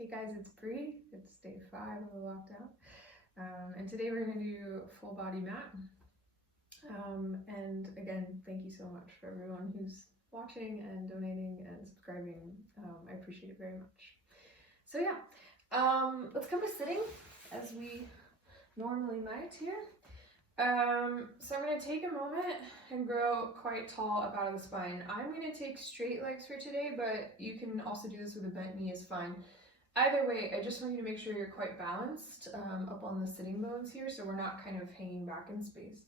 Hey guys, it's Bree. It's day 5 of the lockdown. And today we're going to do full body mat. And again, thank you so much for everyone who's watching and donating and subscribing. I appreciate it very much. So yeah, let's come to sitting as we normally might here. So I'm going to take a moment and grow quite tall up out of the spine. I'm going to take straight legs for today, but you can also do this with a bent knee is fine. Either way, I just want you to make sure you're quite balanced up on the sitting bones here, so we're not kind of hanging back in space.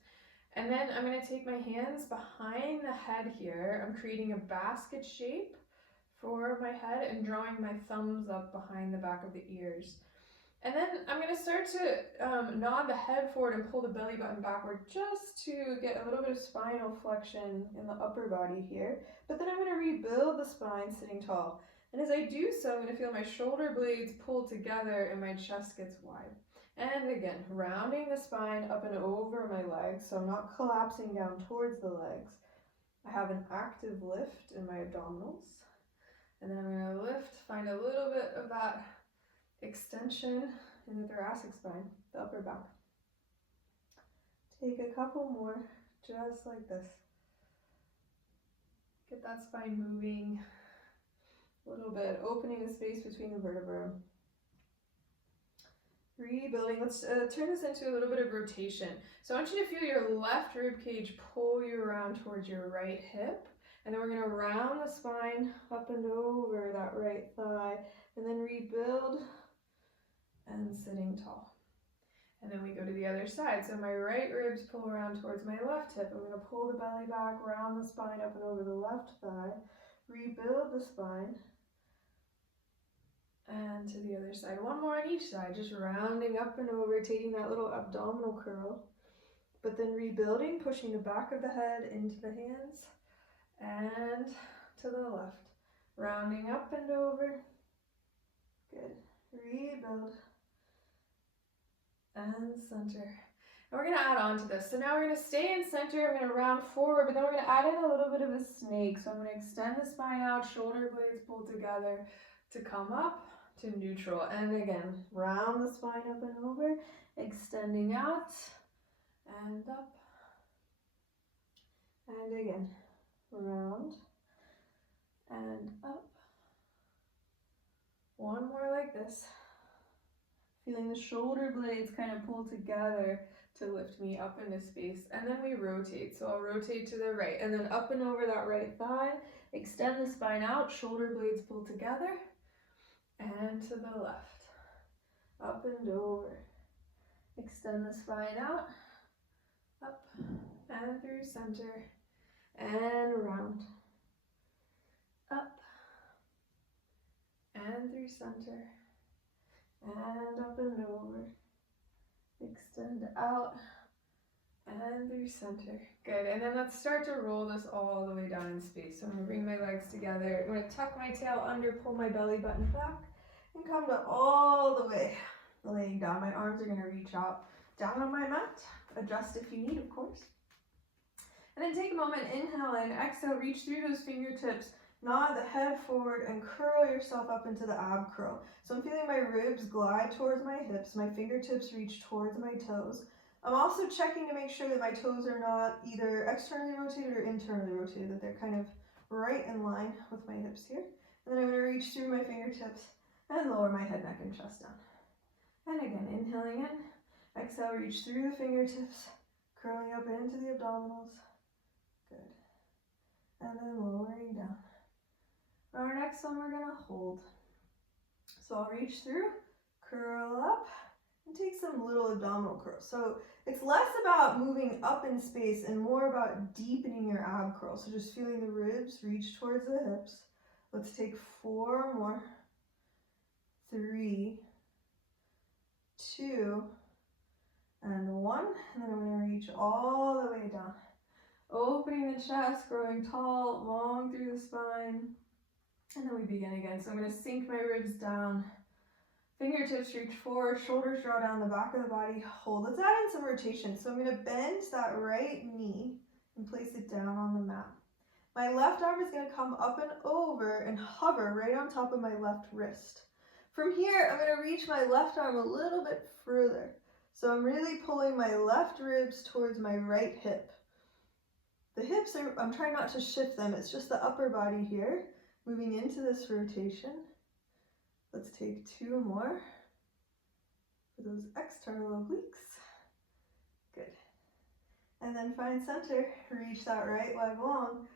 And then I'm going to take my hands behind the head here. I'm creating a basket shape for my head and drawing my thumbs up behind the back of the ears. And then I'm going to start to nod the head forward and pull the belly button backward just to get a little bit of spinal flexion in the upper body here. But then I'm going to rebuild the spine sitting tall. And as I do so, I'm going to feel my shoulder blades pull together and my chest gets wide. And again, rounding the spine up and over my legs, so I'm not collapsing down towards the legs. I have an active lift in my abdominals. And then I'm going to lift, find a little bit of that extension in the thoracic spine, the upper back. Take a couple more, just like this. Get that spine moving a little bit, opening the space between the vertebrae. Rebuilding. Let's turn this into a little bit of rotation. So I want you to feel your left rib cage pull you around towards your right hip. And then we're going to round the spine up and over that right thigh. And then rebuild and sitting tall. And then we go to the other side. So my right ribs pull around towards my left hip. I'm going to pull the belly back, round the spine up and over the left thigh. Rebuild the spine. And to the other side. One more on each side, just rounding up and over, taking that little abdominal curl. But then rebuilding, pushing the back of the head into the hands and to the left. Rounding up and over. Good. Rebuild and center. And we're going to add on to this. So now we're going to stay in center. I'm going to round forward, but then we're going to add in a little bit of a snake. So I'm going to extend the spine out, shoulder blades pulled together to come up to neutral. And again, round the spine up and over, extending out and up. And again, round and up. One more like this. Feeling the shoulder blades kind of pull together to lift me up into space. And then we rotate. So I'll rotate to the right and then up and over that right thigh. Extend the spine out, shoulder blades pull together. And to the left. Up and over. Extend the spine out. Up and through center. And round. Up. And through center. And up and over. Extend out and through center. Good. And then let's start to roll this all the way down in space. So I'm going to bring my legs together. I'm going to tuck my tail under, pull my belly button back, and come to all the way laying down. My arms are going to reach out down on my mat. Adjust if you need, of course. And then take a moment, inhale in, exhale, reach through those fingertips. Nod the head forward and curl yourself up into the ab curl. So I'm feeling my ribs glide towards my hips, my fingertips reach towards my toes. I'm also checking to make sure that my toes are not either externally rotated or internally rotated, that they're kind of right in line with my hips here. And then I'm going to reach through my fingertips and lower my head, neck, and chest down. And again, inhaling in, exhale, reach through the fingertips, curling up into the abdominals. Good. And then lowering down. Our next one we're going to hold. So I'll reach through, curl up, and take some little abdominal curls. So it's less about moving up in space and more about deepening your ab curl. So just feeling the ribs reach towards the hips. Let's take 4 more. 3, 2, and 1. And then I'm going to reach all the way down. Opening the chest, growing tall, long through the spine. And then we begin again. So I'm going to sink my ribs down. Fingertips reach forward, shoulders draw down the back of the body, hold. Let's add in some rotation. So I'm going to bend that right knee and place it down on the mat. My left arm is going to come up and over and hover right on top of my left wrist. From here, I'm going to reach my left arm a little bit further. So I'm really pulling my left ribs towards my right hip. The hips are, I'm trying not to shift them, it's just the upper body here, moving into this rotation. Let's take 2 more for those external obliques. Good. And then find center, reach that right leg long,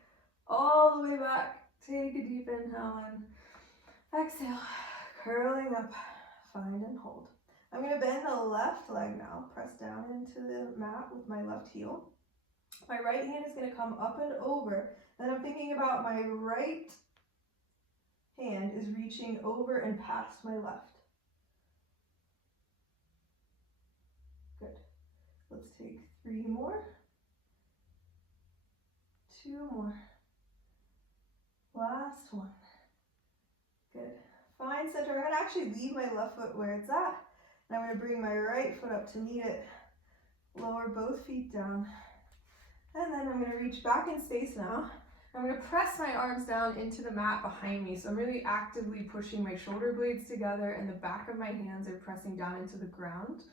all the way back. Take a deep inhale in. Exhale, curling up, find and hold. I'm going to bend the left leg now, press down into the mat with my left heel. My right hand is going to come up and over. Then I'm thinking about my right hand is reaching over and past my left. Good. Let's take 3 more. 2 more. Last one. Good. Find center. I'm going to actually leave my left foot where it's at. And I'm going to bring my right foot up to meet it. Lower both feet down. And then I'm going to reach back in space now. I'm going to press my arms down into the mat behind me. So I'm really actively pushing my shoulder blades together and the back of my hands are pressing down into the ground.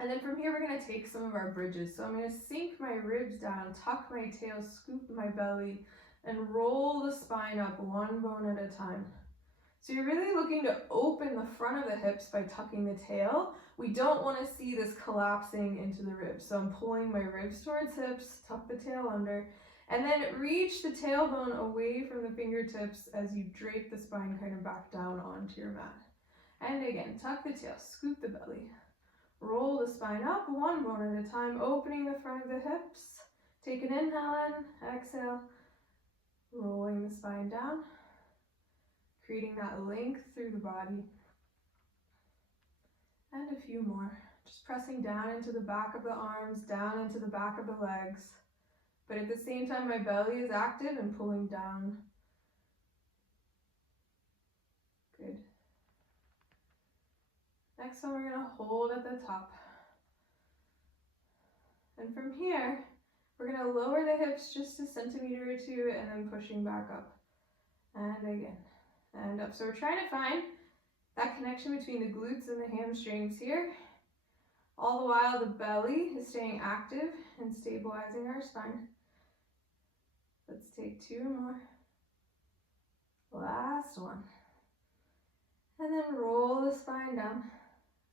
And then from here, we're going to take some of our bridges. So I'm going to sink my ribs down, tuck my tail, scoop my belly, and roll the spine up one bone at a time. So you're really looking to open the front of the hips by tucking the tail. We don't want to see this collapsing into the ribs. So I'm pulling my ribs towards hips, tuck the tail under, and then reach the tailbone away from the fingertips as you drape the spine kind of back down onto your mat. And again, tuck the tail, scoop the belly. Roll the spine up one bone at a time, opening the front of the hips. Take an inhale in, exhale, rolling the spine down. Creating that length through the body. And a few more. Just pressing down into the back of the arms, down into the back of the legs. But at the same time, my belly is active and pulling down. Good. Next one, we're going to hold at the top. And from here, we're going to lower the hips just a centimeter or 2 and then pushing back up. And again. And up. So we're trying to find that connection between the glutes and the hamstrings here. All the while the belly is staying active and stabilizing our spine. Let's take 2 more. Last one. And then roll the spine down,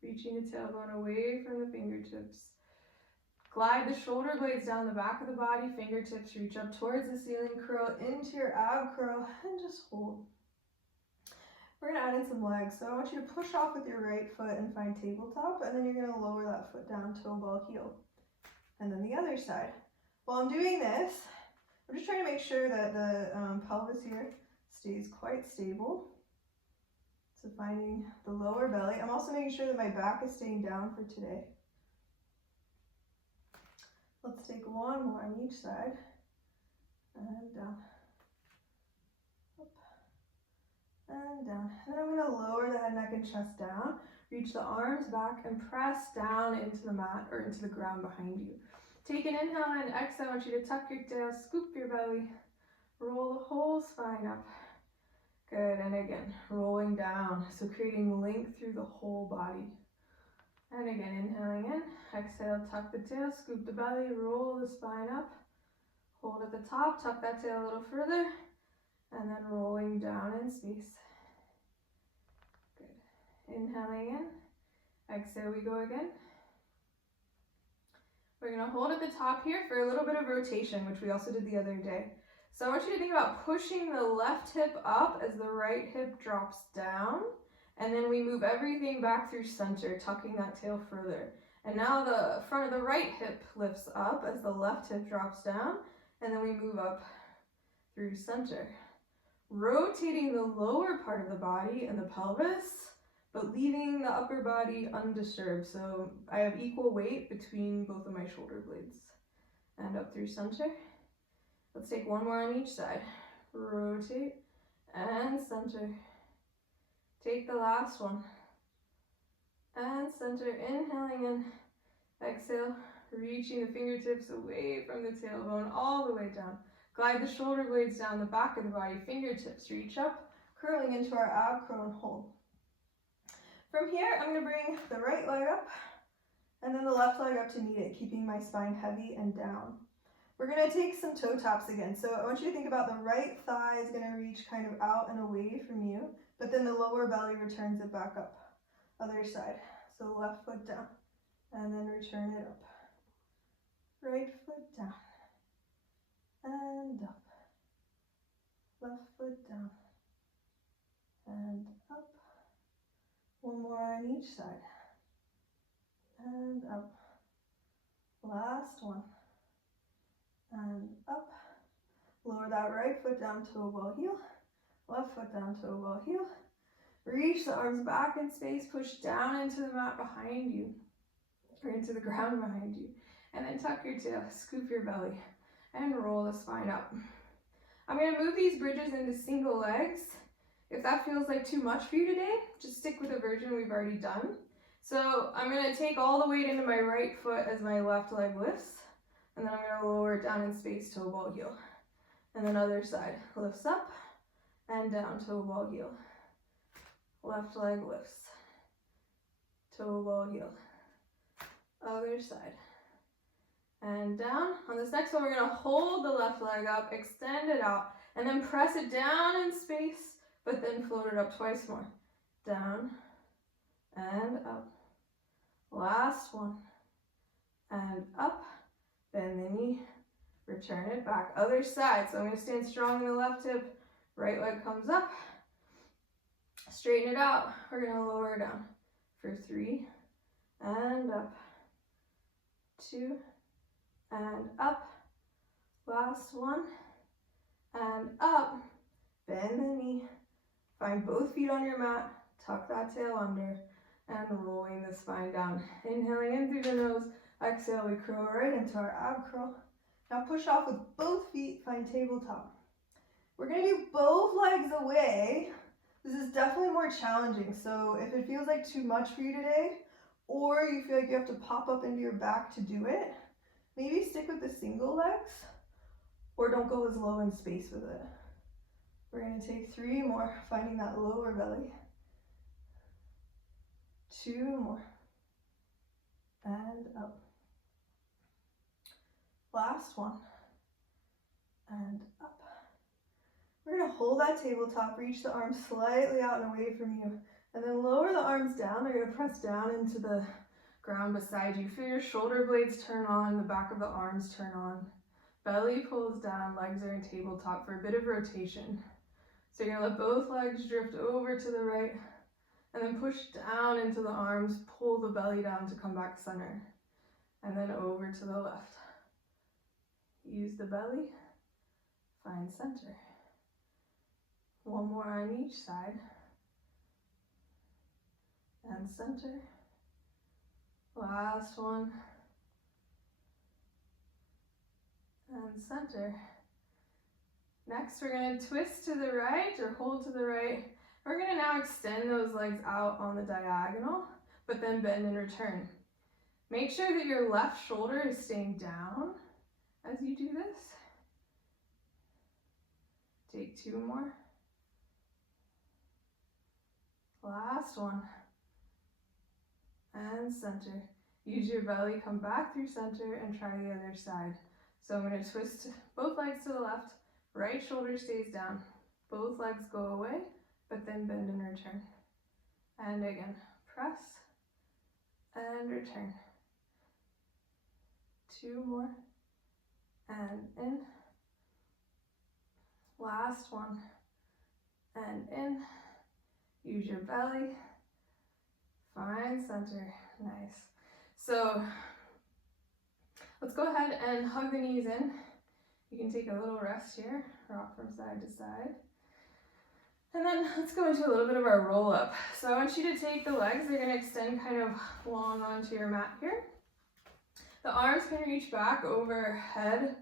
reaching the tailbone away from the fingertips. Glide the shoulder blades down the back of the body, fingertips reach up towards the ceiling, curl into your ab curl, and just hold. We're going to add in some legs, so I want you to push off with your right foot and find tabletop, and then you're going to lower that foot down, toe ball heel. And then the other side. While I'm doing this, I'm just trying to make sure that the pelvis here stays quite stable. So finding the lower belly. I'm also making sure that my back is staying down for today. Let's take 1 more on each side. And down. And down. And then I'm going to lower the head, neck, and chest down. Reach the arms back and press down into the mat or into the ground behind you. Take an inhale and exhale. I want you to tuck your tail, scoop your belly, roll the whole spine up. Good. And again, rolling down. So creating length through the whole body. And again, inhaling in, exhale, tuck the tail, scoop the belly, roll the spine up. Hold at the top, tuck that tail a little further. And then rolling down in space. Good. Inhaling in. Exhale, we go again. We're going to hold at the top here for a little bit of rotation, which we also did the other day. So I want you to think about pushing the left hip up as the right hip drops down. And then we move everything back through center, tucking that tail further. And now the front of the right hip lifts up as the left hip drops down. And then we move up through center. Rotating the lower part of the body and the pelvis, but leaving the upper body undisturbed. So I have equal weight between both of my shoulder blades. And up through center. Let's take 1 more on each side. Rotate and center. Take the last one. And center, inhaling in. Exhale, reaching the fingertips away from the tailbone all the way down. Glide the shoulder blades down the back of the body, fingertips reach up, curling into our ab curl and hold. From here, I'm gonna bring the right leg up and then the left leg up to meet it, keeping my spine heavy and down. We're gonna take some toe taps again. So I want you to think about the right thigh is gonna reach kind of out and away from you, but then the lower belly returns it back up. Other side. So left foot down and then return it up. Right foot down and up. Left foot down and up. One more on each side and up. Last one and up. Lower that right foot down, toe ball heel. Left foot down, toe ball heel. Reach the arms back in space, push down into the mat behind you, or into the ground behind you. And then tuck your tail, scoop your belly, and roll the spine up. I'm gonna move these bridges into single legs. If that feels like too much for you today, just stick with the version we've already done. So I'm gonna take all the weight into my right foot as my left leg lifts, and then I'm gonna lower it down in space, toe ball heel. And then other side, lifts up and down, toe ball heel. Left leg lifts, toe ball heel. Other side. And down. On this next one, we're gonna hold the left leg up, extend it out, and then press it down in space, but then float it up twice more. Down and up. Last one. And up. Bend the knee. Return it back. Other side. So I'm going to stand strong in the left hip. Right leg comes up. Straighten it out. We're going to lower it down for 3. And up. 2. And up. Last one. And up. Bend the knee. Find both feet on your mat. Tuck that tail under. And rolling the spine down. Inhaling in through the nose. Exhale, we curl right into our ab curl. Now push off with both feet, find tabletop. We're gonna do both legs away. This is definitely more challenging, so if it feels like too much for you today, or you feel like you have to pop up into your back to do it, maybe stick with the single legs, or don't go as low in space with it. We're gonna take 3 more, finding that lower belly. 2 more, and up. Last one, and up. We're gonna hold that tabletop, reach the arms slightly out and away from you, and then lower the arms down. They're gonna press down into the ground beside you. Feel your shoulder blades turn on, the back of the arms turn on. Belly pulls down, legs are in tabletop for a bit of rotation. So you're gonna let both legs drift over to the right, and then push down into the arms, pull the belly down to come back center, and then over to the left. Use the belly, find center. One more on each side. And center. Last one. And center. Next, we're going to twist to the right or hold to the right. We're going to now extend those legs out on the diagonal, but then bend and return. Make sure that your left shoulder is staying down as you do this. Take 2 more. Last one. And center. Use your belly, come back through center and try the other side. So I'm going to twist both legs to the left, right shoulder stays down, both legs go away, but then bend and return. And again, press and return. 2 more. And in. Last one. And in. Use your belly. Find center. Nice. So let's go ahead and hug the knees in. You can take a little rest here, rock from side to side. And then let's go into a little bit of our roll up. So I want you to take the legs, they're going to extend kind of long onto your mat here. The arms can reach back overhead.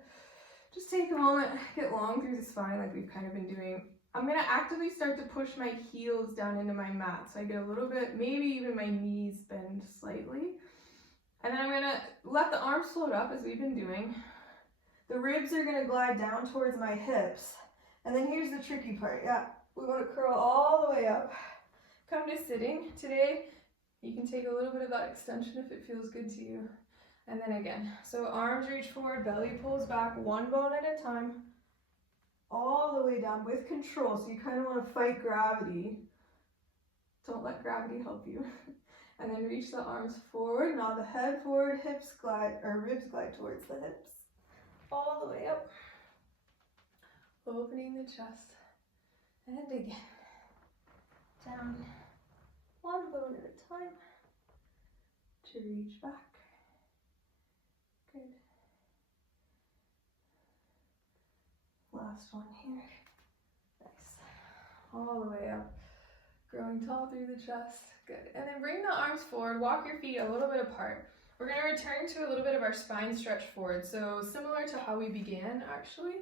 Just take a moment, get long through the spine like we've kind of been doing. I'm going to actively start to push my heels down into my mat. So I get a little bit, maybe even my knees bend slightly. And then I'm going to let the arms float up as we've been doing. The ribs are going to glide down towards my hips. And then here's the tricky part. Yeah, we want to curl all the way up. Come to sitting. Today, you can take a little bit of that extension if it feels good to you. And then again, so arms reach forward, belly pulls back, one bone at a time, all the way down with control. So you kind of want to fight gravity. Don't let gravity help you. And then reach the arms forward, nod the head forward, hips glide, or ribs glide towards the hips. All the way up. Opening the chest. And again. Down. One bone at a time. To reach back. Good. Last one here. Nice. All the way up. Growing tall through the chest. Good. And then bring the arms forward. Walk your feet a little bit apart. We're going to return to a little bit of our spine stretch forward. So similar to how we began, actually.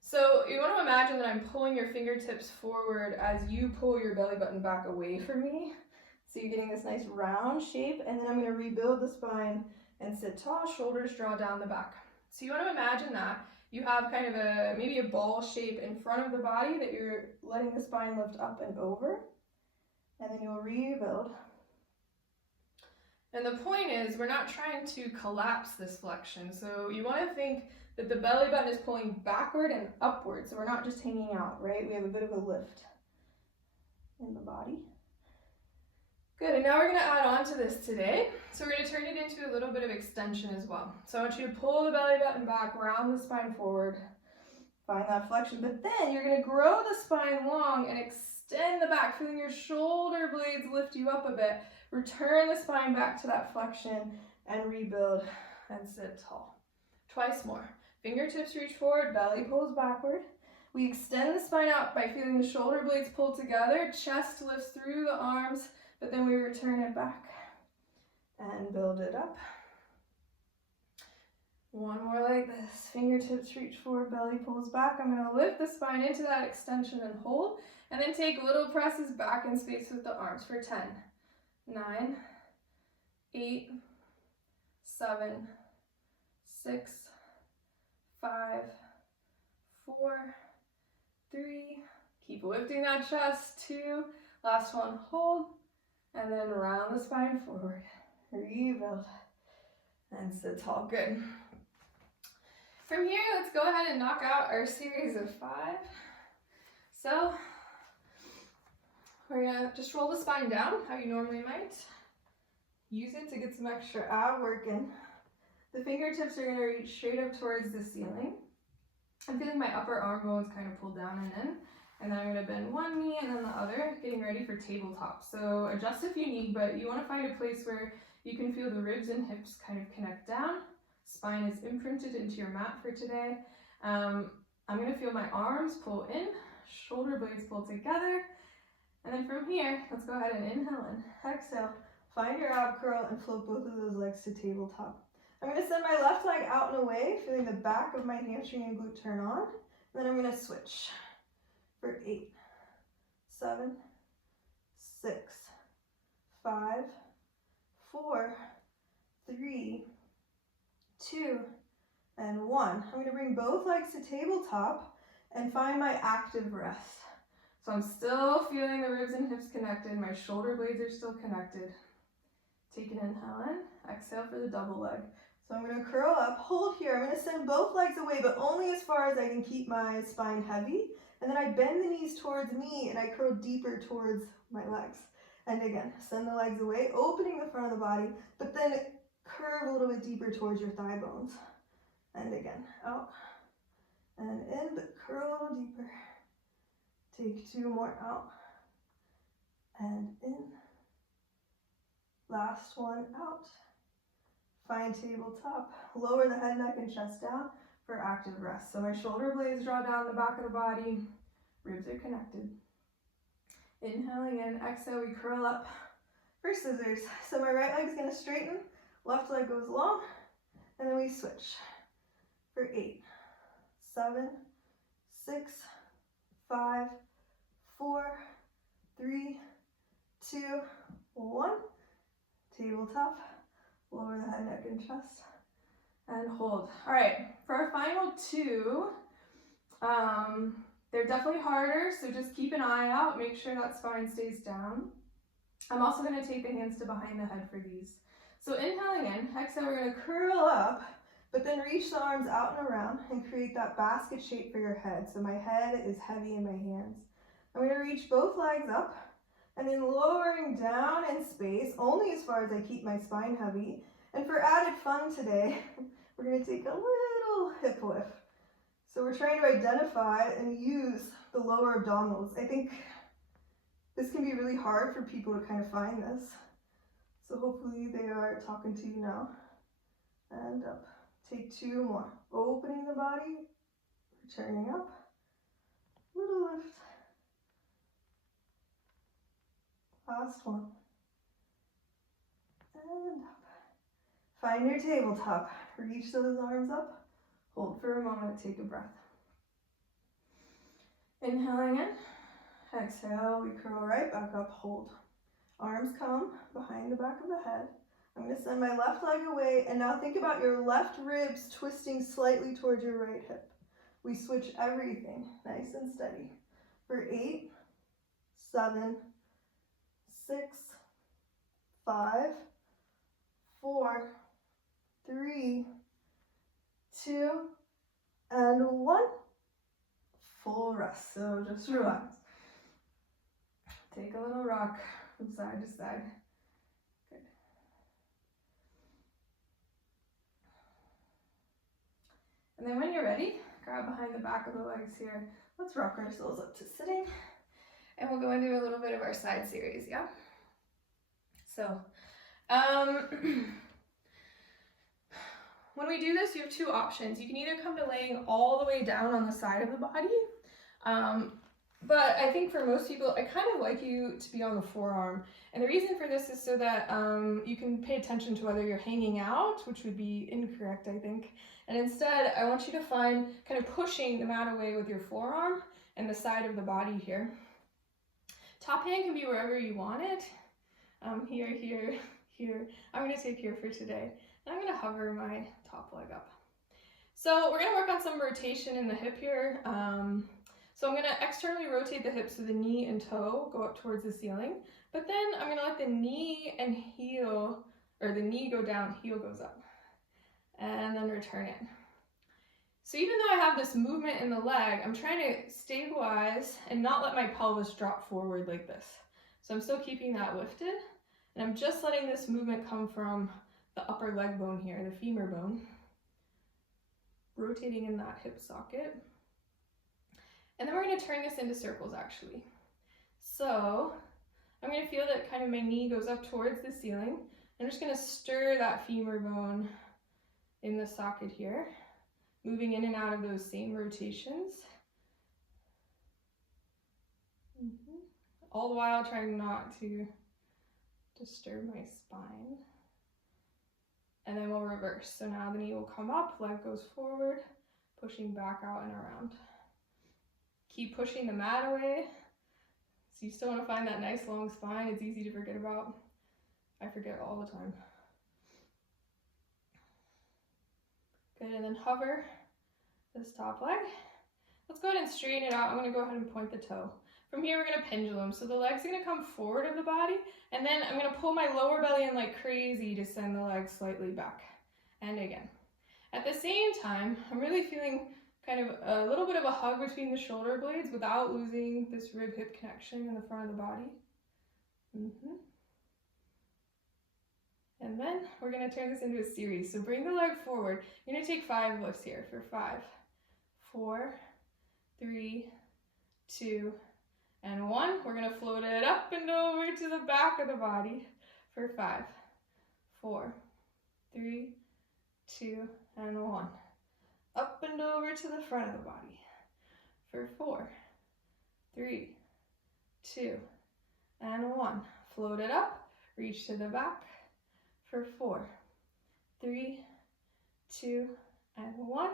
So you want to imagine that I'm pulling your fingertips forward as you pull your belly button back away from me. So you're getting this nice round shape. And then I'm going to rebuild the spine and sit tall, shoulders draw down the back. So you want to imagine that you have kind of maybe a ball shape in front of the body that you're letting the spine lift up and over. And then you'll rebuild. And the point is, we're not trying to collapse this flexion. So you want to think that the belly button is pulling backward and upward. So we're not just hanging out, right? We have a bit of a lift in the body. Good, and now we're going to add on to this today. So we're going to turn it into a little bit of extension as well. So I want you to pull the belly button back, round the spine forward, find that flexion. But then you're going to grow the spine long and extend the back, feeling your shoulder blades lift you up a bit. Return the spine back to that flexion and rebuild and sit tall. Twice more. Fingertips reach forward, belly pulls backward. We extend the spine out by feeling the shoulder blades pull together, chest lifts through the arms, but then we return it back and build it up. One more like this. Fingertips reach forward, belly pulls back. I'm going to lift the spine into that extension and hold, and then take little presses back in space with the arms for 10, 9, 8, 7, 6, 5, 4, 3. Keep lifting that chest. 2. Last one, hold. And then round the spine forward. Rebuild. And sit tall. Good. From here, let's go ahead and knock out our series of 5. So, we're going to just roll the spine down how you normally might. Use it to get some extra ab work in. The fingertips are going to reach straight up towards the ceiling. I'm feeling my upper arm bones kind of pull down and in. And then I'm going to bend one knee and then the other, getting ready for tabletop. So adjust if you need, but you want to find a place where you can feel the ribs and hips kind of connect down. Spine is imprinted into your mat for today. I'm going to feel my arms pull in, shoulder blades pull together. And then from here, let's go ahead and inhale in. Exhale, find your ab curl and float both of those legs to tabletop. I'm going to send my left leg out and away, feeling the back of my hamstring and glute turn on. And then I'm going to switch for 8, 7, 6, 5, 4, 3, 2, and 1. I'm going to bring both legs to tabletop and find my active rest. So I'm still feeling the ribs and hips connected. My shoulder blades are still connected. Take an inhale in, exhale for the double leg. So I'm going to curl up, hold here. I'm going to send both legs away, but only as far as I can keep my spine heavy. And then I bend the knees towards me and I curl deeper towards my legs. And again, send the legs away, opening the front of the body, but then curve a little bit deeper towards your thigh bones. And again, out and in, but curl a little deeper. Take 2 more out and in. Last one out. Find tabletop. Lower the head, neck, and chest down for active rest. So my shoulder blades draw down the back of the body. Ribs are connected. Inhaling in, exhale, we curl up for scissors. So my right leg's going to straighten, left leg goes long, and then we switch for 8, 7, 6, 5, 4, 3, 2, 1. Tabletop. Lower the head, neck, and chest, and hold. All right, for our final 2, they're definitely harder, so just keep an eye out. Make sure that spine stays down. I'm also going to take the hands to behind the head for these. So inhaling in, exhale, we're going to curl up, but then reach the arms out and around and create that basket shape for your head. So my head is heavy in my hands. I'm going to reach both legs up and then lowering down in space, only as far as I keep my spine heavy. And for added fun today, we're going to take a little hip lift. So we're trying to identify and use the lower abdominals. I think this can be really hard for people to kind of find this. So hopefully they are talking to you now. And up. Take 2 more. Opening the body, returning up. Little lift. Last one. And up. Find your tabletop. Reach those arms up. Hold for a moment. Take a breath. Inhaling in. Exhale. We curl right back up. Hold. Arms come behind the back of the head. I'm going to send my left leg away, and now think about your left ribs twisting slightly towards your right hip. We switch everything nice and steady. For 8, 7, 6, 5, 4, 3, 2, and 1. Full rest, so just relax. Take a little rock from side to side. Good. And then when you're ready, grab behind the back of the legs here. Let's rock ourselves up to sitting. And we'll go into a little bit of our side series, yeah? So, when we do this, you have 2 options. You can either come to laying all the way down on the side of the body, but I think for most people, I kind of like you to be on the forearm. And the reason for this is so that you can pay attention to whether you're hanging out, which would be incorrect, I think. And instead, I want you to find kind of pushing the mat away with your forearm and the side of the body here. Top hand can be wherever you want it. Here, here, here. I'm going to take here for today. And I'm going to hover my top leg up. So we're going to work on some rotation in the hip here. So I'm going to externally rotate the hips so the knee and toe go up towards the ceiling. But then I'm going to let the knee and heel, or the knee go down, heel goes up. And then return in. So even though I have this movement in the leg, I'm trying to stabilize and not let my pelvis drop forward like this. So I'm still keeping that lifted. And I'm just letting this movement come from the upper leg bone here, the femur bone. Rotating in that hip socket. And then we're going to turn this into circles actually. So I'm going to feel that kind of my knee goes up towards the ceiling. I'm just going to stir that femur bone in the socket here, moving in and out of those same rotations. All the while trying not to disturb my spine. And then we'll reverse. So now the knee will come up, leg goes forward, pushing back out and around. Keep pushing the mat away. So you still want to find that nice long spine. It's easy to forget about. I forget all the time. Good, and then hover this top leg. Let's go ahead and straighten it out. I'm going to go ahead and point the toe. From here, we're going to pendulum. So the leg's going to come forward of the body, and then I'm going to pull my lower belly in like crazy to send the leg slightly back. And again. At the same time, I'm really feeling kind of a little bit of a hug between the shoulder blades without losing this rib-hip connection in the front of the body. And then we're going to turn this into a series. So bring the leg forward. You're going to take 5 lifts here for 5, 4, 3, 2, and 1. We're going to float it up and over to the back of the body for 5, 4, 3, 2, and 1. Up and over to the front of the body for 4, 3, 2, and 1. Float it up, reach to the back for 4, 3, 2, and 1.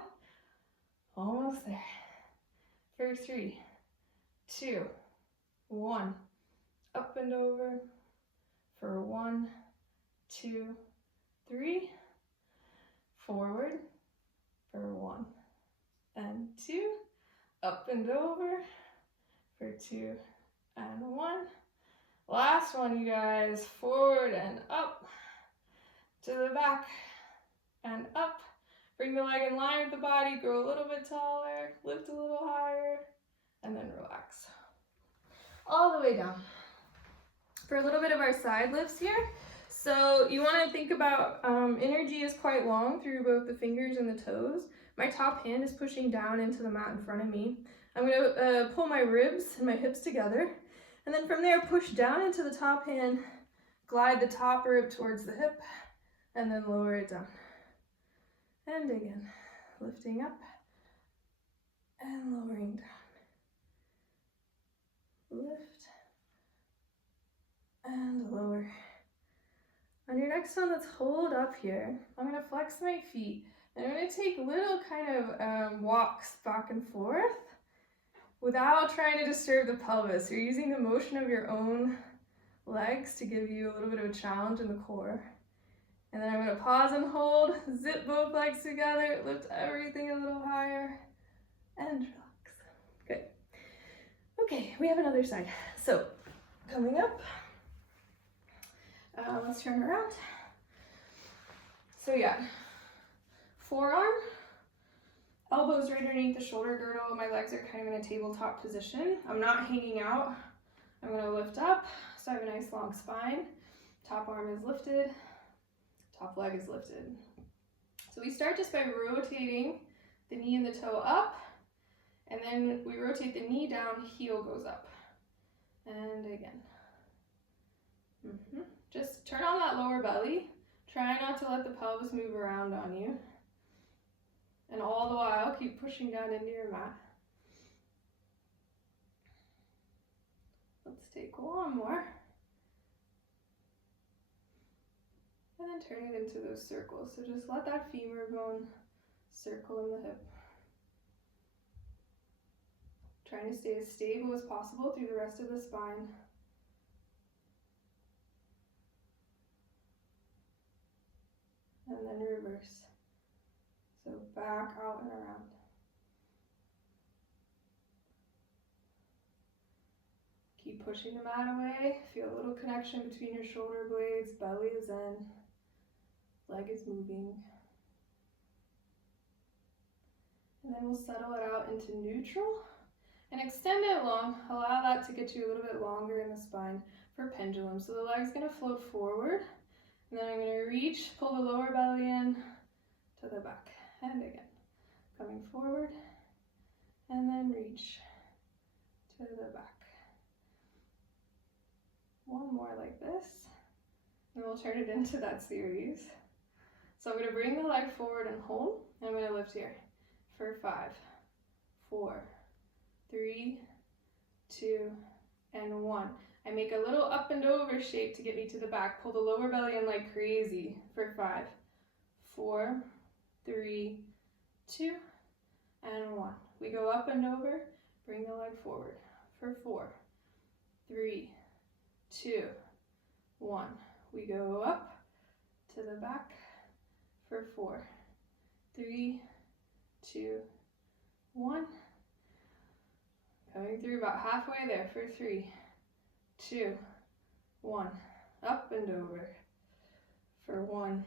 Almost there. For 3, 2, 1. Up and over for 1, 2, 3. Forward for 1 and 2. Up and over for 2 and 1. Last one, you guys. Forward and up, to the back and up. Bring the leg in line with the body, grow a little bit taller, lift a little higher, and then relax. All the way down. For a little bit of our side lifts here. So you want to think about energy is quite long through both the fingers and the toes. My top hand is pushing down into the mat in front of me. I'm going to pull my ribs and my hips together. And then from there, push down into the top hand, glide the top rib towards the hip, and then lower it down. And again, lifting up and lowering down. Lift and lower. On your next one, let's hold up here. I'm going to flex my feet. And I'm going to take little kind of walks back and forth without trying to disturb the pelvis. You're using the motion of your own legs to give you a little bit of a challenge in the core. And then I'm going to pause and hold, zip both legs together, lift everything a little higher, and relax. Good. Okay, we have another side. So, coming up, let's turn around. So yeah, forearm, elbows right underneath the shoulder girdle. My legs are kind of in a tabletop position. I'm not hanging out. I'm going to lift up, so I have a nice long spine. Top arm is lifted. Top leg is lifted. So we start just by rotating the knee and the toe up, and then we rotate the knee down, heel goes up. And again. Just turn on that lower belly. Try not to let the pelvis move around on you. And all the while, keep pushing down into your mat. Let's take one more. And then turn it into those circles. So just let that femur bone circle in the hip. Trying to stay as stable as possible through the rest of the spine. And then reverse. So back, out, and around. Keep pushing the mat away. Feel a little connection between your shoulder blades. Belly is in. Leg is moving. And then we'll settle it out into neutral. And extend it long. Allow that to get you a little bit longer in the spine for pendulum. So the leg's going to float forward. And then I'm going to reach, pull the lower belly in to the back. And again. Coming forward. And then reach to the back. One more like this. And we'll turn it into that series. So I'm going to bring the leg forward and hold. And I'm going to lift here for 5, 4, 3, 2, and 1. I make a little up and over shape to get me to the back. Pull the lower belly in like crazy for 5, 4, 3, 2, and 1. We go up and over, bring the leg forward for 4, 3, 2, 1. We go up to the back for 4, 3, 2, 1. Coming through about halfway there for 3, 2, 1. Up and over for 1,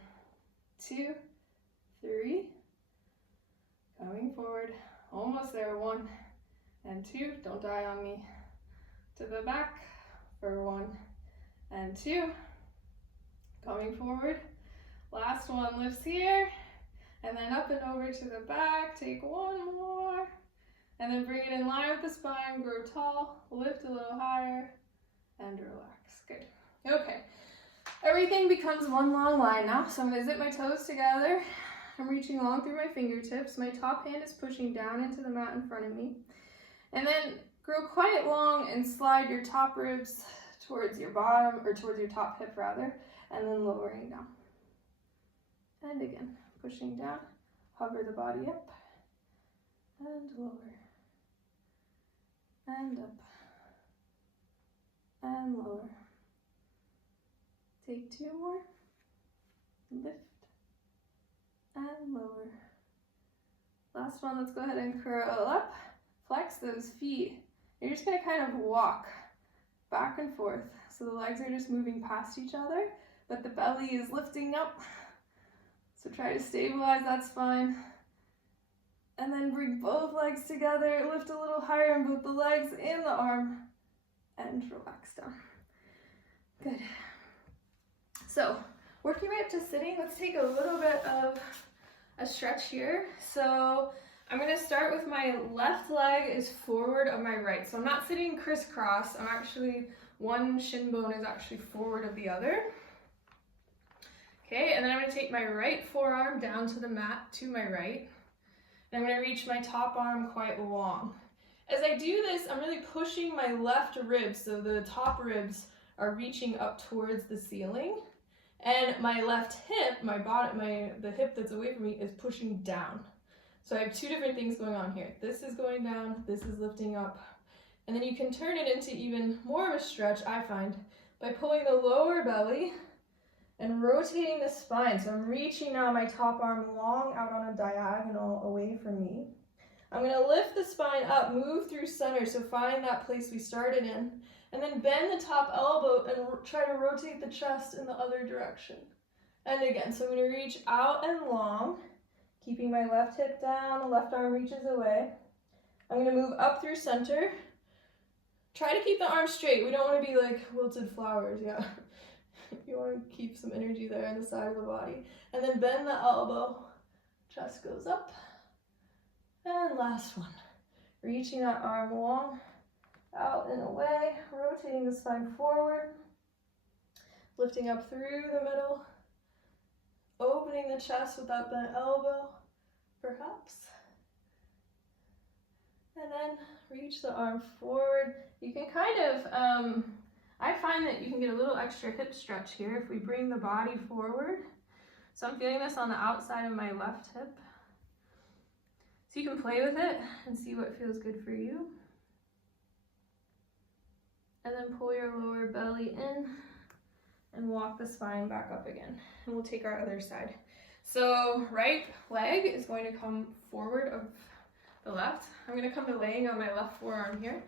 2, 3. Coming forward, almost there, 1 and 2. Don't die on me. To the back for 1 and 2. Coming forward. Last one, lifts here. And then up and over to the back. Take one more. And then bring it in line with the spine. Grow tall. Lift a little higher. And relax. Good. Okay. Everything becomes one long line now. So I'm going to zip my toes together. I'm reaching long through my fingertips. My top hand is pushing down into the mat in front of me. And then grow quite long and slide your top ribs towards your bottom, or towards your top hip rather, and then lowering down. And again, pushing down, hover the body up, and lower, and up, and lower. Take 2 more, lift, and lower. Last one, let's go ahead and curl up, flex those feet. You're just gonna kind of walk back and forth. So the legs are just moving past each other, but the belly is lifting up. So try to stabilize that spine. And then bring both legs together, lift a little higher in both the legs and the arm, and relax down. Good. So working way up to sitting, let's take a little bit of a stretch here. So I'm gonna start with my left leg is forward of my right. So I'm not sitting crisscross, I'm actually, one shin bone is actually forward of the other. Okay, and then I'm gonna take my right forearm down to the mat to my right. And I'm gonna reach my top arm quite long. As I do this, I'm really pushing my left ribs, so the top ribs are reaching up towards the ceiling. And my left hip, the hip that's away from me is pushing down. So I have two different things going on here. This is going down, this is lifting up. And then you can turn it into even more of a stretch, I find, by pulling the lower belly and rotating the spine. So I'm reaching now my top arm long out on a diagonal away from me. I'm gonna lift the spine up, move through center, so find that place we started in, and then bend the top elbow and try to rotate the chest in the other direction. And again, so I'm gonna reach out and long, keeping my left hip down, the left arm reaches away. I'm gonna move up through center. Try to keep the arms straight. We don't wanna be like wilted flowers, yeah. You wanna keep some energy there on the side of the body. And then bend the elbow, chest goes up. And last one, reaching that arm long, out and away, rotating the spine forward, lifting up through the middle, opening the chest with that bent elbow, perhaps. And then reach the arm forward. You can kind of, I find that you can get a little extra hip stretch here if we bring the body forward. So I'm feeling this on the outside of my left hip. So you can play with it and see what feels good for you. And then pull your lower belly in and walk the spine back up again. And we'll take our other side. So right leg is going to come forward of the left. I'm going to come to laying on my left forearm here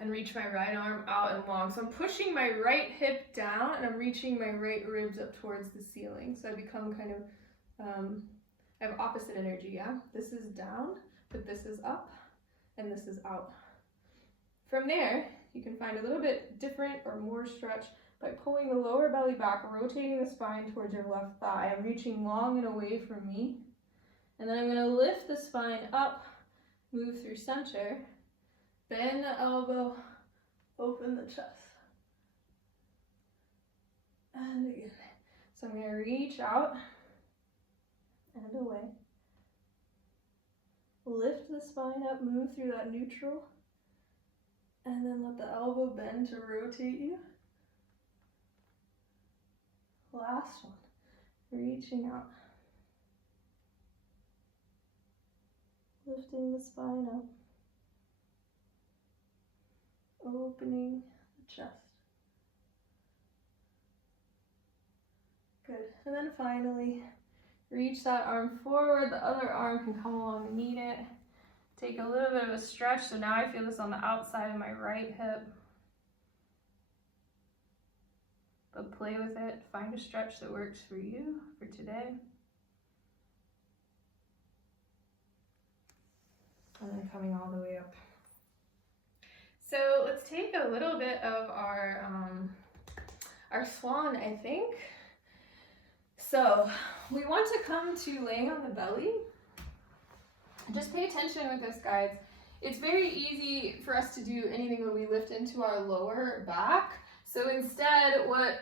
and reach my right arm out and long. So I'm pushing my right hip down and I'm reaching my right ribs up towards the ceiling. So I become kind of, I have opposite energy, yeah? This is down, but this is up, and this is out. From there, you can find a little bit different or more stretch by pulling the lower belly back, rotating the spine towards your left thigh. I'm reaching long and away from me. And then I'm gonna lift the spine up, move through center, bend the elbow, open the chest. And again. So I'm gonna reach out and away. Lift the spine up, move through that neutral, and then let the elbow bend to rotate you. Last one, reaching out. Lifting the spine up. Opening the chest. Good, and then finally, reach that arm forward, the other arm can come along and meet it. Take a little bit of a stretch, so now I feel this on the outside of my right hip. But play with it, find a stretch that works for you for today. And then coming all the way up. So let's take a little bit of our swan, I think. So we want to come to laying on the belly. Just pay attention with this, guys. It's very easy for us to do anything when we lift into our lower back. So instead, what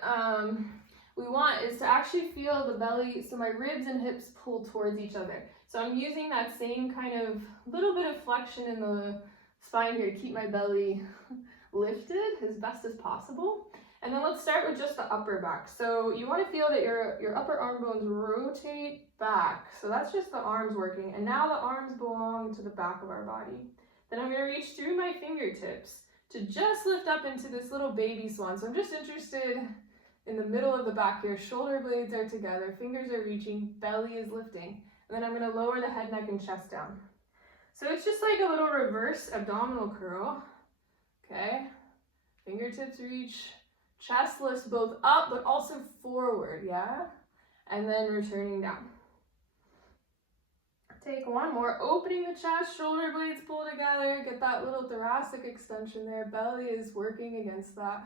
we want is to actually feel the belly, so my ribs and hips pull towards each other. So I'm using that same kind of little bit of flexion in the spine here to keep my belly lifted as best as possible. And then let's start with just the upper back. So you want to feel that your upper arm bones rotate back. So that's just the arms working. And now the arms belong to the back of our body. Then I'm going to reach through my fingertips to just lift up into this little baby swan. So I'm just interested in the middle of the back here. Shoulder blades are together, fingers are reaching, belly is lifting. And then I'm going to lower the head, neck, and chest down. So it's just like a little reverse abdominal curl. Okay. Fingertips reach, chest lifts both up but also forward, yeah? And then returning down. Take one more, opening the chest, shoulder blades pull together, get that little thoracic extension there, belly is working against that.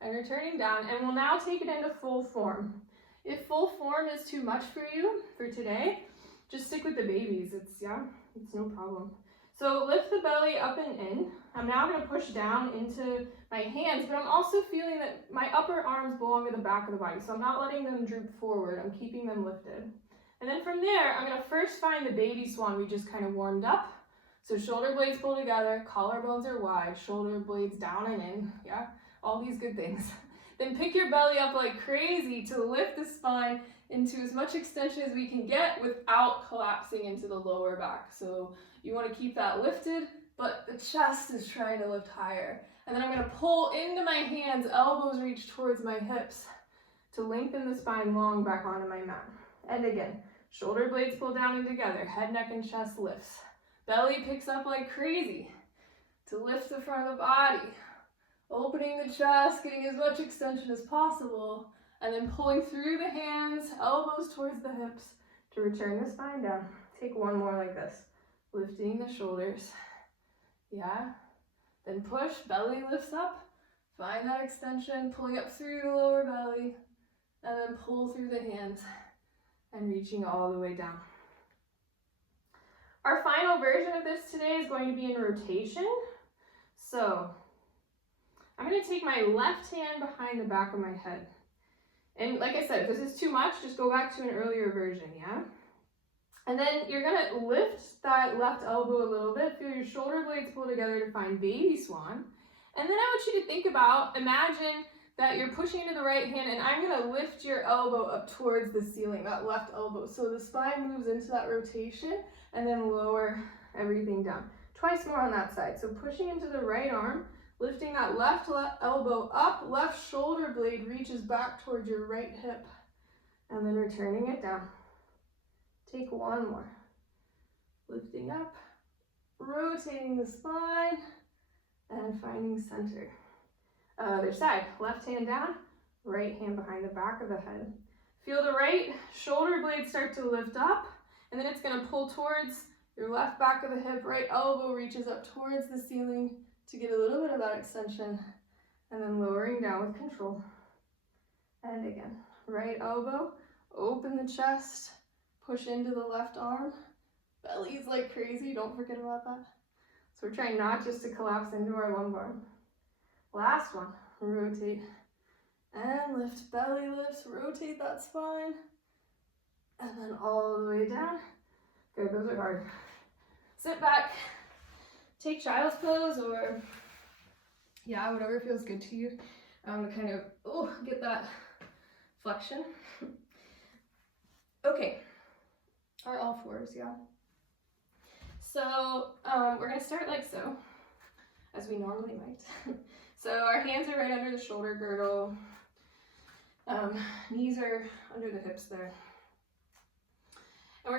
And returning down, and we'll now take it into full form. If full form is too much for you for today, just stick with the babies, it's no problem. So lift the belly up and in. I'm now gonna push down into my hands, but I'm also feeling that my upper arms belong to the back of the body, so I'm not letting them droop forward, I'm keeping them lifted. And then from there, I'm gonna first find the baby swan we just kind of warmed up. So shoulder blades pull together, collarbones are wide, shoulder blades down and in, yeah? All these good things. Then pick your belly up like crazy to lift the spine into as much extension as we can get without collapsing into the lower back. So you want to keep that lifted, but the chest is trying to lift higher. And then I'm going to pull into my hands, elbows reach towards my hips to lengthen the spine long back onto my mat. And again, shoulder blades pull down and together, head, neck, and chest lifts. Belly picks up like crazy to lift the front of the body. Opening the chest, getting as much extension as possible, and then pulling through the hands, elbows towards the hips to return the spine down. Take one more like this. Lifting the shoulders. Yeah. Then push, belly lifts up. Find that extension, pulling up through the lower belly, and then pull through the hands and reaching all the way down. Our final version of this today is going to be in rotation. So I'm going to take my left hand behind the back of my head. And like I said, if this is too much, just go back to an earlier version, yeah? And then you're going to lift that left elbow a little bit, feel your shoulder blades pull together to find baby swan. And then I want you to think about, imagine that you're pushing into the right hand, and I'm going to lift your elbow up towards the ceiling, that left elbow. So the spine moves into that rotation, and then lower everything down. Twice more on that side. So pushing into the right arm, lifting that left elbow up, left shoulder blade reaches back towards your right hip, and then returning it down. Take one more. Lifting up, rotating the spine, and finding center. Other side, left hand down, right hand behind the back of the head. Feel the right shoulder blade start to lift up, and then it's going to pull towards your left back of the hip, right elbow reaches up towards the ceiling, to get a little bit of that extension, and then lowering down with control. And again, right elbow, open the chest, push into the left arm, belly's like crazy, don't forget about that. So we're trying not just to collapse into our lumbar. Last one, rotate and lift, belly lifts, rotate that spine, and then all the way down. Good, those are hard. Sit back. Take child's pose or, yeah, whatever feels good to you. To kind of, get that flexion. Okay, or all fours, yeah. So we're gonna start like so, as we normally might. So our hands are right under the shoulder girdle. Knees are under the hips there. And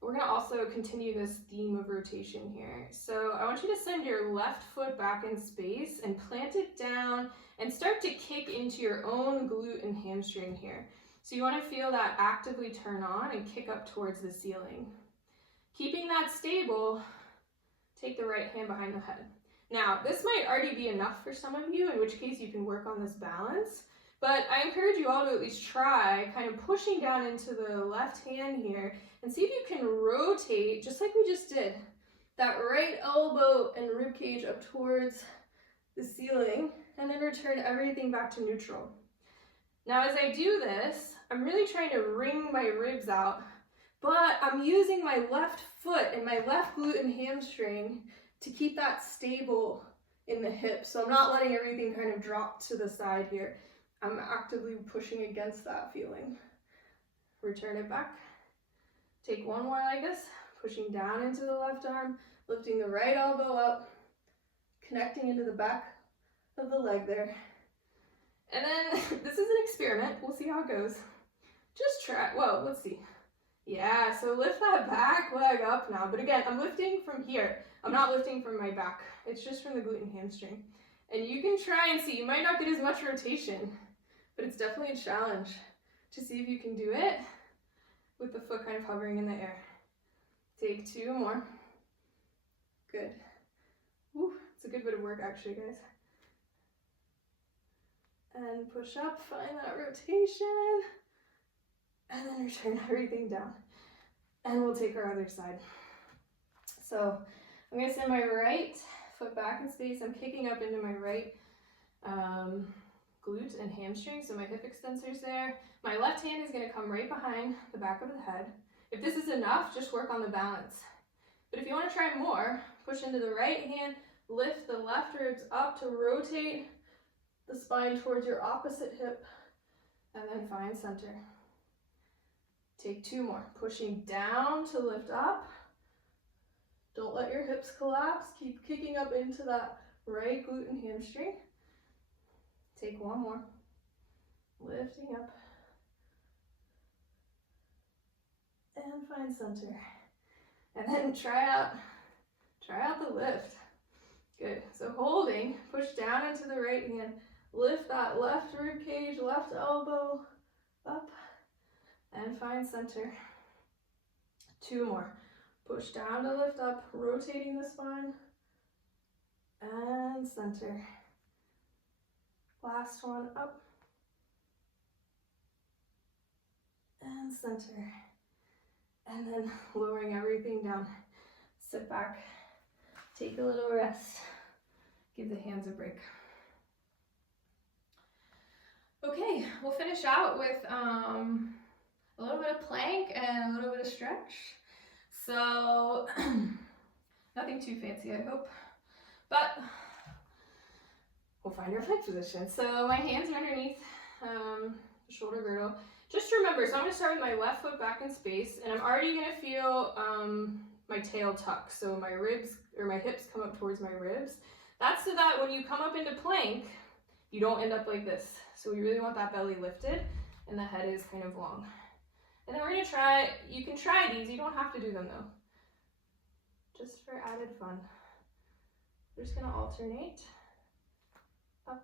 we're gonna also continue this theme of rotation here. So I want you to send your left foot back in space and plant it down and start to kick into your own glute and hamstring here. So you want to feel that actively turn on and kick up towards the ceiling. Keeping that stable, take the right hand behind the head. Now, this might already be enough for some of you, in which case you can work on this balance. But I encourage you all to at least try kind of pushing down into the left hand here and see if you can rotate, just like we just did, that right elbow and rib cage up towards the ceiling, and then return everything back to neutral. Now, as I do this, I'm really trying to wring my ribs out, but I'm using my left foot and my left glute and hamstring to keep that stable in the hip. So I'm not letting everything kind of drop to the side here. I'm actively pushing against that feeling. Return it back. Take one more like this, pushing down into the left arm, lifting the right elbow up, connecting into the back of the leg there. And then this is an experiment. We'll see how it goes. Just try, whoa, let's see. Yeah, so lift that back leg up now. But again, I'm lifting from here. I'm not lifting from my back. It's just from the glute and hamstring. And you can try and see, you might not get as much rotation, but it's definitely a challenge to see if you can do it with the foot kind of hovering in the air. Take 2 more. Good. Woo, it's a good bit of work actually, guys. And push up, find that rotation. And then return everything down. And we'll take our other side. So I'm gonna send my right foot back in space. I'm kicking up into my right glute and hamstring, so my hip extensor's there. My left hand is gonna come right behind the back of the head. If this is enough, just work on the balance. But if you wanna try more, push into the right hand, lift the left ribs up to rotate the spine towards your opposite hip, and then find center. Take 2 more, pushing down to lift up. Don't let your hips collapse. Keep kicking up into that right glute and hamstring. Take 1 more. Lifting up. And find center. And then try out the lift. Good. So holding, push down into the right hand. Lift that left rib cage, left elbow up. And find center. 2 more. Push down to lift up, rotating the spine. And center. Last one, up. And center. And then lowering everything down. Sit back, take a little rest, give the hands a break. Okay, we'll finish out with a little bit of plank and a little bit of stretch. So, nothing too fancy, I hope, but we'll find our plank position. So my hands are underneath the shoulder girdle. Just remember, so I'm gonna start with my left foot back in space, and I'm already gonna feel my tail tuck. So my ribs, or my hips come up towards my ribs. That's so that when you come up into plank, you don't end up like this. So we really want that belly lifted, and the head is kind of long. And then we're gonna try, you can try these, you don't have to do them though. Just for added fun. We're just gonna alternate, up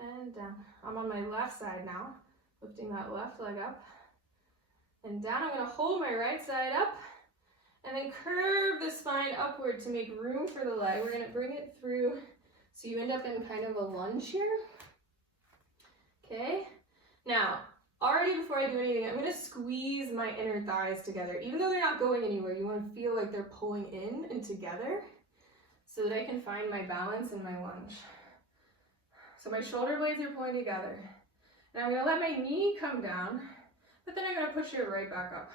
and down. I'm on my left side now, lifting that left leg up and down. I'm gonna hold my right side up and then curve the spine upward to make room for the leg. We're gonna bring it through so you end up in kind of a lunge here. Okay, now, already before I do anything, I'm gonna squeeze my inner thighs together. Even though they're not going anywhere, you wanna feel like they're pulling in and together so that I can find my balance in my lunge. So my shoulder blades are pulling together. And I'm gonna let my knee come down, but then I'm gonna push it right back up.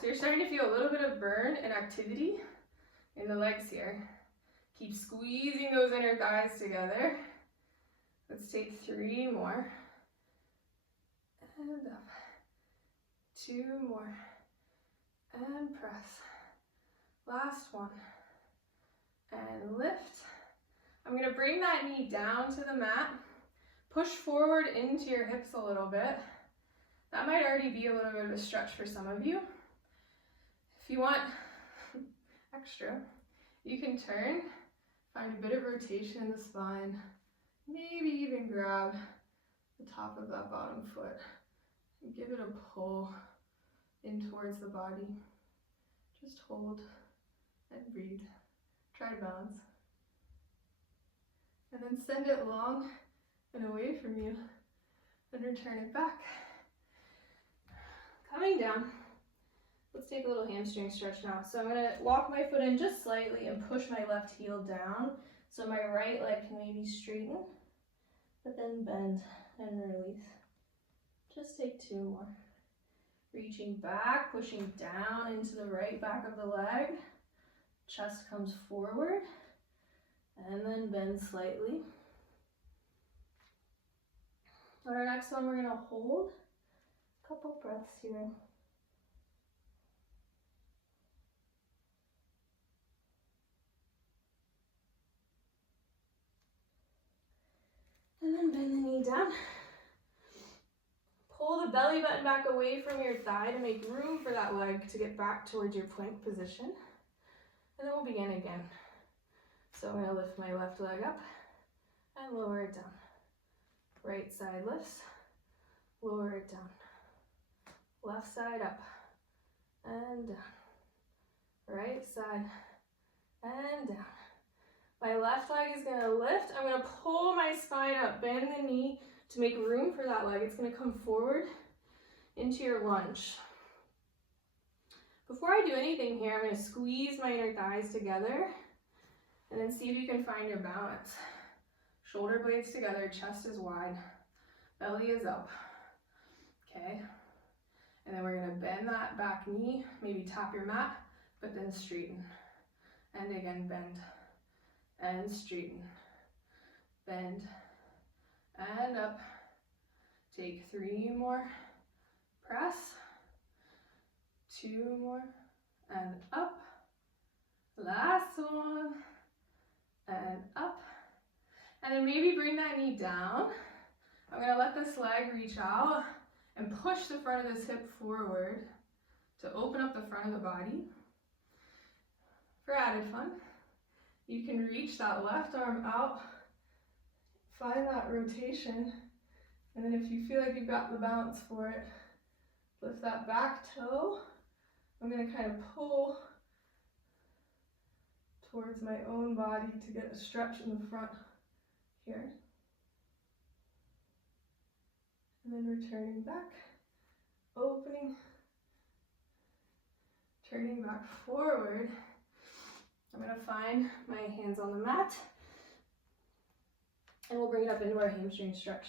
So you're starting to feel a little bit of burn and activity in the legs here. Keep squeezing those inner thighs together. Let's take 3 more. And up. 2 more. And press. Last one. And lift. I'm going to bring that knee down to the mat. Push forward into your hips a little bit. That might already be a little bit of a stretch for some of you. If you want extra, you can turn, find a bit of rotation in the spine. Maybe even grab the top of that bottom foot and give it a pull in towards the body. Just hold and breathe. Try to balance. And then send it long and away from you and return it back. Coming down, let's take a little hamstring stretch now. So I'm gonna walk my foot in just slightly and push my left heel down so my right leg can maybe straighten, but then bend and release. Just take 2 more. Reaching back, pushing down into the right back of the leg. Chest comes forward and then bend slightly. On our next one, we're gonna hold a couple breaths here. And then bend the knee down. Pull the belly button back away from your thigh to make room for that leg to get back towards your plank position. And then we'll begin again. So I'm gonna lift my left leg up and lower it down. Right side lifts, lower it down. Left side up and down. Right side and down. My left leg is gonna lift. I'm gonna pull my spine up, bend the knee to make room for that leg. It's gonna come forward into your lunge. Before I do anything here, I'm gonna squeeze my inner thighs together and then see if you can find your balance. Shoulder blades together, chest is wide, belly is up, okay? And then we're gonna bend that back knee, maybe tap your mat, but then straighten. And again, bend and straighten. Bend and up. Take 3 more. Press. 2 more. And up. Last one. And up. And then maybe bring that knee down. I'm gonna let this leg reach out and push the front of this hip forward to open up the front of the body. For added fun, you can reach that left arm out, find that rotation, and then if you feel like you've got the balance for it, lift that back toe. I'm going to kind of pull towards my own body to get a stretch in the front here. And then returning back, opening, turning back forward. I'm going to find my hands on the mat and we'll bring it up into our hamstring stretch.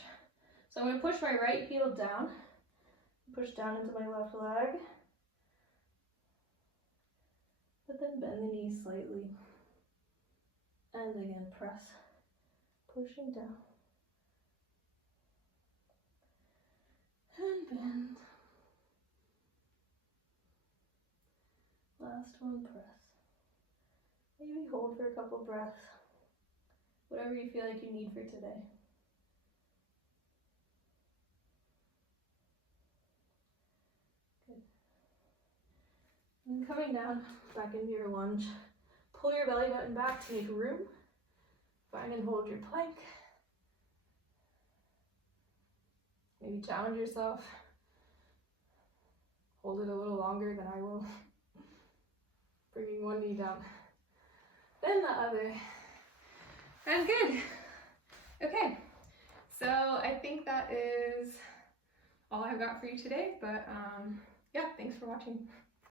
So I'm going to push my right heel down, push down into my left leg, but then bend the knee slightly. And again, press, pushing down. And bend. Last one, press. Maybe hold for a couple breaths. Whatever you feel like you need for today. Good. And then coming down, back into your lunge. Pull your belly button back to make room. Find and hold your plank. Maybe challenge yourself. Hold it a little longer than I will. Bringing one knee down, then the other. And good. Okay, so I think that is all I've got for you today, but yeah, thanks for watching.